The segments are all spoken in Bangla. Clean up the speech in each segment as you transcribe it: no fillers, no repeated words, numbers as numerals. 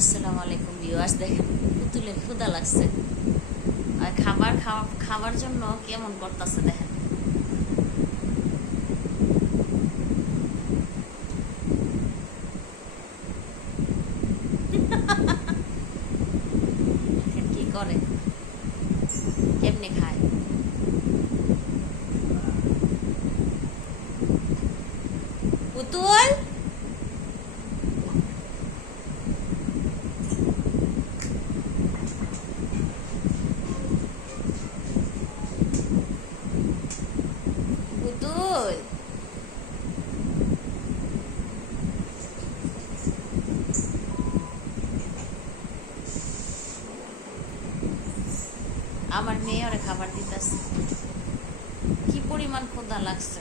আসসালামু আলাইকুম ভিউয়ার্স, দেখেন পুতুলের ক্ষুধা লাগছে আর খাবার জন্য কেমন করতেছে দেখেন। দেখেন কি করে, কেমনে খায়। পুতুল, পুতুল, আমার মেয়ে ওরে খাবার দিতেছে। কি পরিমাণ ক্ষুধা লাগছে,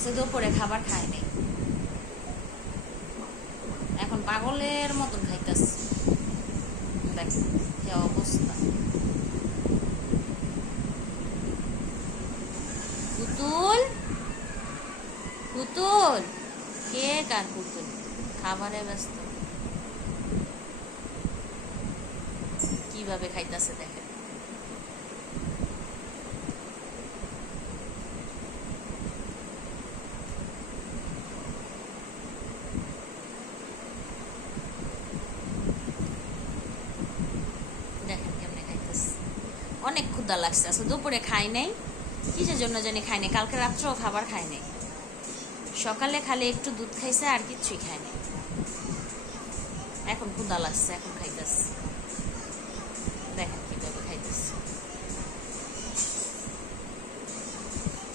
সে দুপুরে খাবার খায়নি, এখন পাগলের মতন খাইতেছে। দেখ কি অবস্থা। পুতুল, পুতুল, কে কার পুতুল? খাবারে ব্যস্ত, কিভাবে খাইতেছে দেখেন। দেখেন কেমনে খাইতেছে। অনেক ক্ষুধা লাগছে, আসলে দুপুরে খাই নাই, কিসের জন্য জানি খাই নাই। কালকে রাত্রেও খাবার খাই নাই, সকালে খালি একটু দুধ খাইছে, আর কিচ্ছুই খাই নাই। এখন ক্ষুধা লাগছে, এখন খাইতেছে। দেখেন কিভাবে খাইতেছে।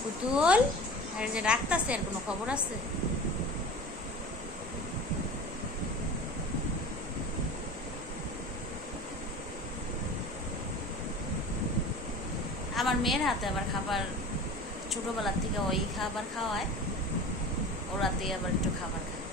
পুতুল, আর যে রাখতেছে, আর কোনো খবর আছে? আমার মেয়ের হাতে আবার খাবার ছোটবেলার থেকে ওই খাবার খাওয়ায়, ও রাতে আবার একটু খাবার খায়।